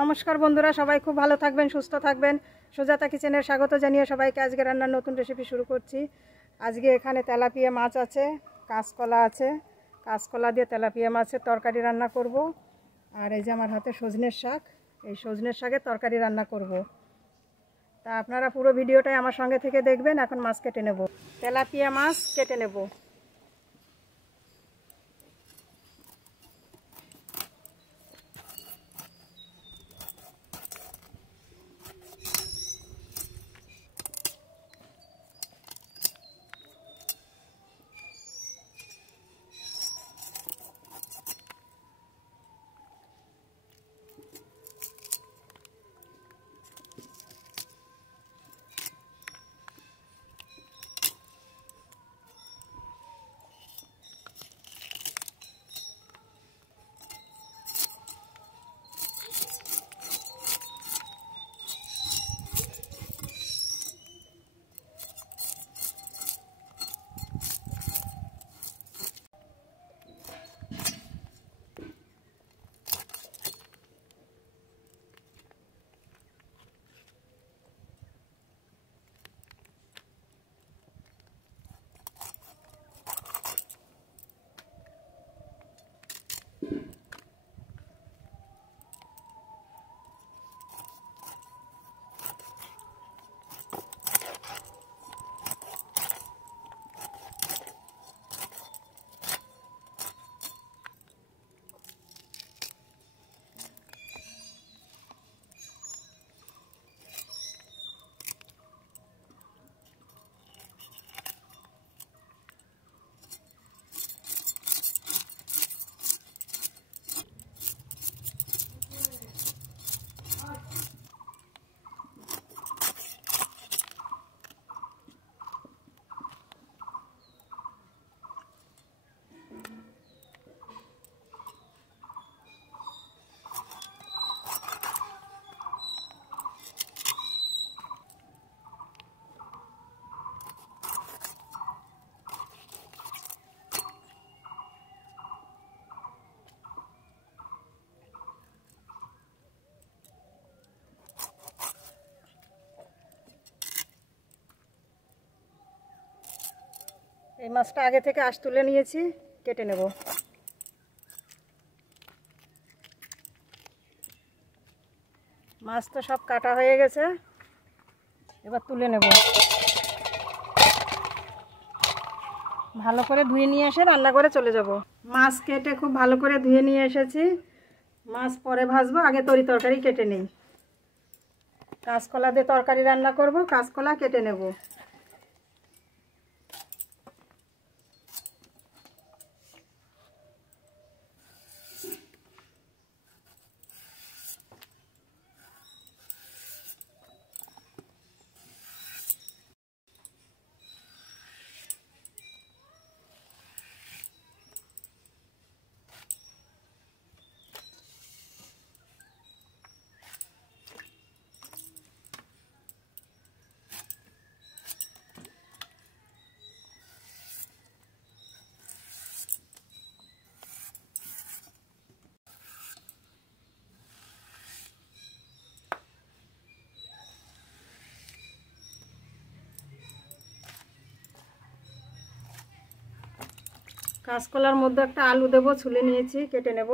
নমস্কার বন্ধুরা, সবাই খুব ভালো থাকবেন, সুস্থ থাকবেন। সুজাতা কিচেনের স্বাগত জানিয়ে সবাইকে আজকে রান্নার নতুন রেসিপি শুরু করছি। আজকে এখানে তেলাপিয়া মাছ আছে, কাঁচকলা আছে। কাঁচকলা দিয়ে তেলাপিয়া মাছের তরকারি রান্না করব। আর এই যে আমার হাতে সজনের শাক, এই সজনের শাকের তরকারি রান্না করব। তা আপনারা পুরো ভিডিওটাই আমার সঙ্গে থেকে দেখবেন। এখন মাছ কেটে নেব, তেলাপিয়া মাছ কেটে নেব। এই মাছটা আগে থেকে আঁশ তুলে নিয়েছি, কেটে নেব। মাছ তো সব কাটা হয়ে গেছে, এবার তুলে নেব। ভালো করে ধুয়ে নিয়ে এসে রান্না করে চলে যাব। মাছ কেটে খুব ভালো করে ধুয়ে নিয়ে এসেছি। মাছ পরে ভাজবো, আগে তরকারি কেটে নেই। কাঁচকলা দিয়ে তরকারি রান্না করব, কাঁচকলা কেটে নেব। কাঁচকলার মধ্যে একটা আলু দেবো, ছুলে নিয়েছি, কেটে নেব।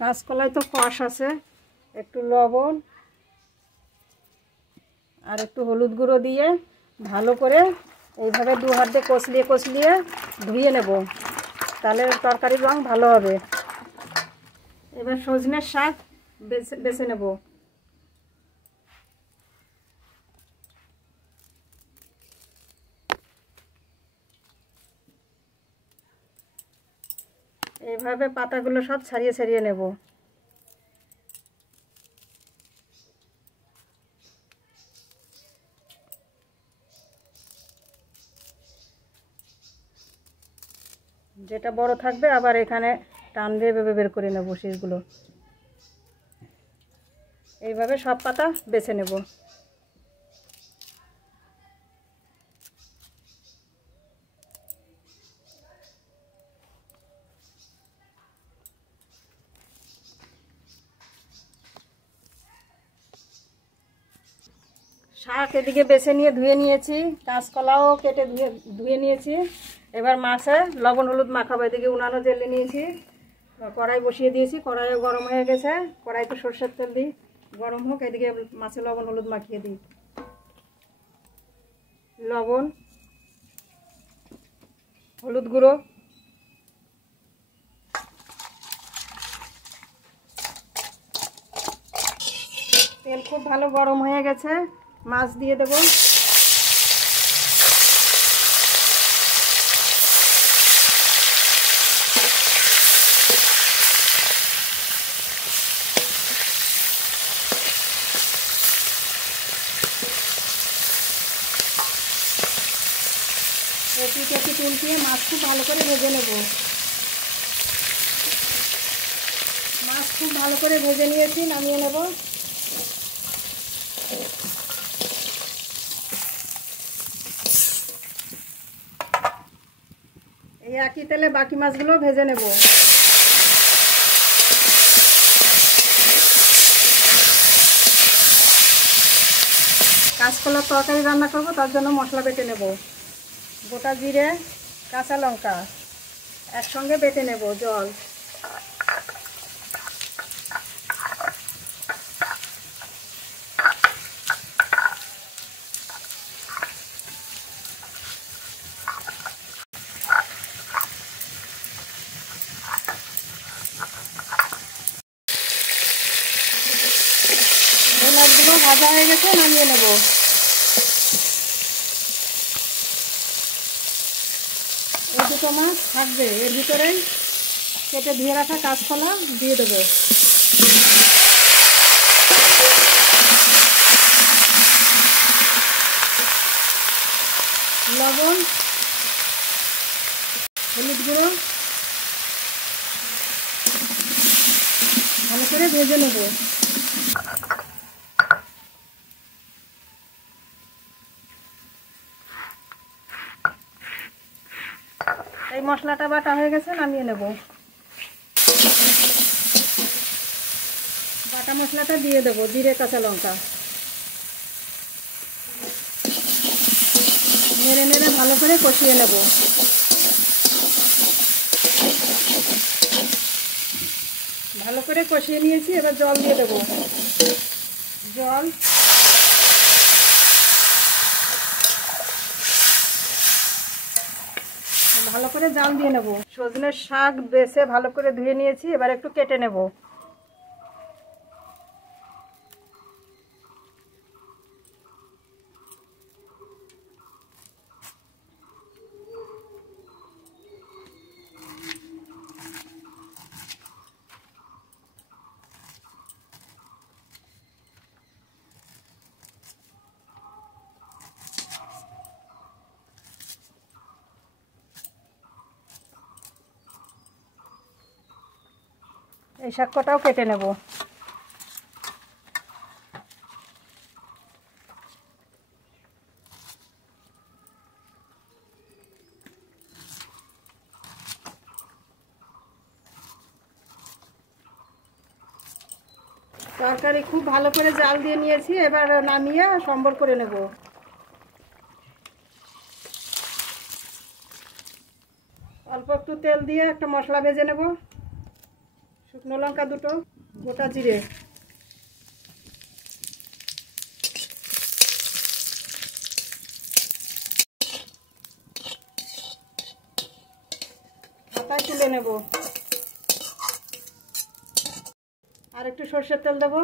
কাঁচকলায় তো কষ আছে, একটু লবণ আর একটু হলুদ গুঁড়ো দিয়ে ভালো করে এইভাবে দু হাত দিয়ে কষলিয়ে কষলিয়ে ধুয়ে নেব, তাহলে তরকারির রং ভালো হবে। এবার সজনের শাক বেছে নেব। এইভাবে পাতাগুলো সব ছাড়িয়ে ছাড়িয়ে নেব। যেটা বড় থাকবে আবার এখানে টান দিয়ে বের করে নেব শীষগুলো। এইভাবে সব পাতা বেছে নেব। শাক এদিকে বেছে নিয়ে ধুয়ে নিয়েছি, কাঁচকলাও কেটে ধুয়ে নিয়েছি। এবার মাছে লবণ হলুদ মাখাবো। এদিকে উনানও জ্বেলে নিয়েছি, কড়াই বসিয়ে দিয়েছি, কড়াইও গরম হয়ে গেছে। কড়াইতে সরষের তেল দিই, গরম হোক। এদিকে মাছে লবণ হলুদ মাখিয়ে দিই। লবণ, হলুদ গুঁড়ো, তেল খুব ভালো গরম হয়ে গেছে, মাছ দিয়ে দেব। একটু উল্টিয়ে মাছ খুব ভালো করে ভেজে নেব। মাছ খুব ভালো করে ভেজে নিয়েছি, নামিয়ে নেব। এই একই তেলে বাকি মাছগুলো ভেজে নেব। কাঁচকলার তরকারি রান্না করব, তার জন্য মশলা বেটে নেব। গোটা জিরে, কাঁচা লঙ্কা একসঙ্গে বেটে নেব। জল, এই মাছগুলো ভাজা হয়ে গেছে, নামিয়ে নেব। এই দুটো মাছ থাকবে, এর ভিতরেই কেটে ধুয়ে রাখা কাঁচকলা দিয়ে দেবো। লবণ, হলুদ গুঁড়ো ভালো করে ভেজে নেব। এই মশলাটা বাটা হয়ে গেছে, নামিয়ে নেব। বাটা মশলাটা দিয়ে দেবো, জিরে কাঁচা লঙ্কা নেড়ে নেড়ে ভালো করে কষিয়ে নেব। ভালো করে কষিয়ে নিয়েছি, এবার জল দিয়ে দেবো। জল, ভালো করে জাল দিয়ে নেব। সজনের শাক বেছে ভালো করে ধুয়ে নিয়েছি, এবার একটু কেটে নেব। এই শাক কটাও কেটে নেব। তরকারি খুব ভালো করে জাল দিয়ে নিয়েছি, এবার নামিয়ে সম্বর করে নেব। অল্প একটু তেল দিয়ে একটা মশলা ভেজে নেব। শুকনো লঙ্কা দুটো, গোটা জিরে, পাতায় তুলে নেব। আর একটু সরষের তেল দেব,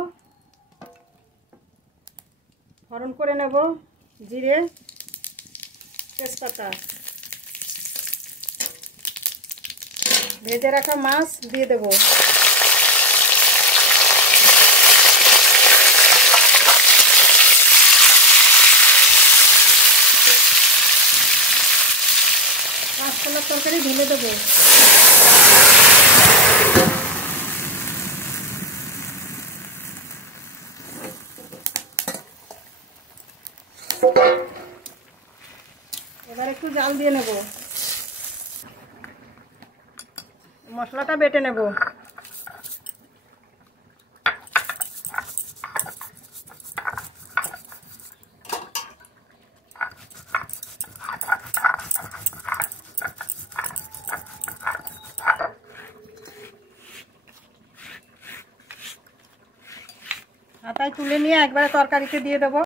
ফোড়ন করে নেব। জিরে, তেজপাতা, ভেজে রাখা মাছ দিয়ে দেব। কাঁচকলার তরকারি ঢেলে দেবো। এবার একটু জাল দিয়ে নেব। মশলাটা বেটে নেব। মাথায় তুলে নিয়ে একবারে তরকারিতে দিয়ে দেবো।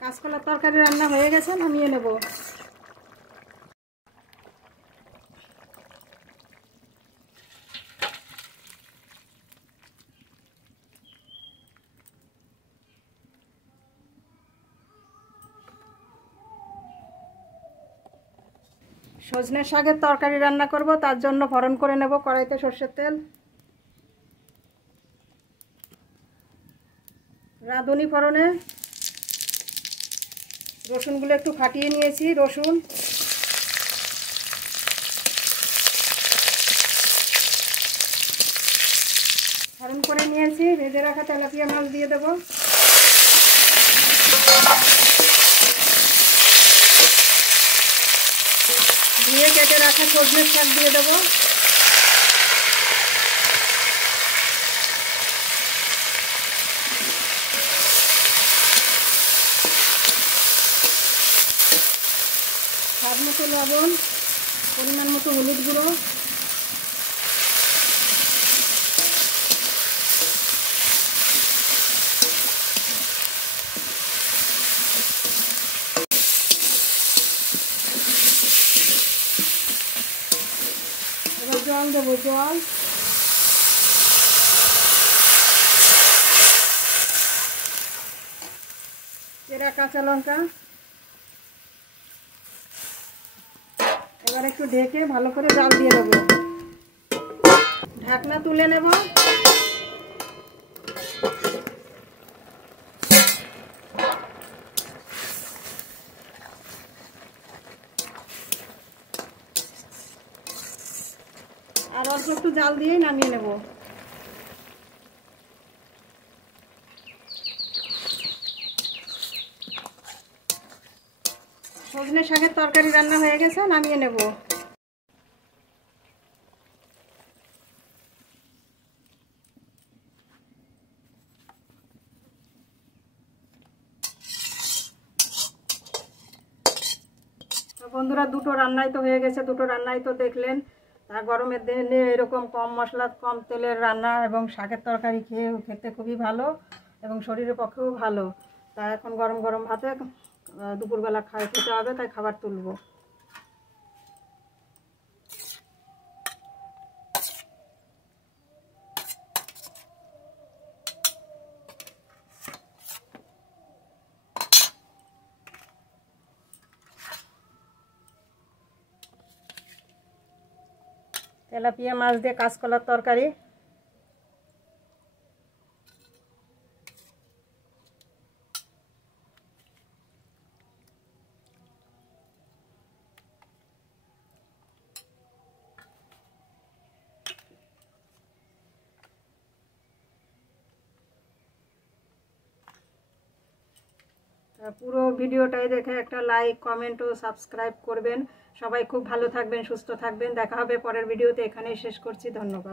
কাঁচকলার তরকারি রান্না হয়ে গেছে, নামিয়ে নেব। সজনে শাকের তরকারি রান্না করব, তার জন্য ফোড়ন করে নেব। কড়াইতে সরষের তেল, রাঁধুনি ফোড়নে রসুনগুলো একটু ফাটিয়ে নিয়েছি। রসুন, ফোড়ন করে নিয়েছি। ভেজে রাখা তেলাপিয়া মাছ দিয়ে দেব। ধুয়ে কেটে রাখা সজনের শাক দিয়ে দেব। স্বাদ মতো লবণ, পরিমাণ মতো হলুদ গুঁড়ো, এবার জল দেবো। জল, চেরা কাঁচা লঙ্কা, এবার একটু ঢেকে ভালো করে জাল দিয়ে দেবো। ঢাকনা তুলে নেব। আর অল্প একটু জাল দিয়েই নামিয়ে নেব। সজনে শাকের তরকারি রান্না হয়ে গেছে, নামিয়ে নেব। বন্ধুরা, দুটো রান্নাই তো হয়ে গেছে, দুটো রান্নাই তো দেখলেন। গরমের দিনে এরকম কম মশলা কম তেলের রান্না এবং শাকের তরকারি খেতে খুবই ভালো এবং শরীরের পক্ষেও ভালো। তা এখন গরম গরম ভাতে দুপুরবেলা খেতে হবে, তাই খাবার তুলব। তেলাপিয়া মাছ দিয়ে কাঁচকলার তরকারি। পুরো ভিডিওটাই দেখে একটা লাইক, কমেন্ট ও সাবস্ক্রাইব করবেন। সবাই খুব ভালো থাকবেন, সুস্থ থাকবেন। দেখা হবে পরের ভিডিওতে। এখানেই শেষ করছি। ধন্যবাদ।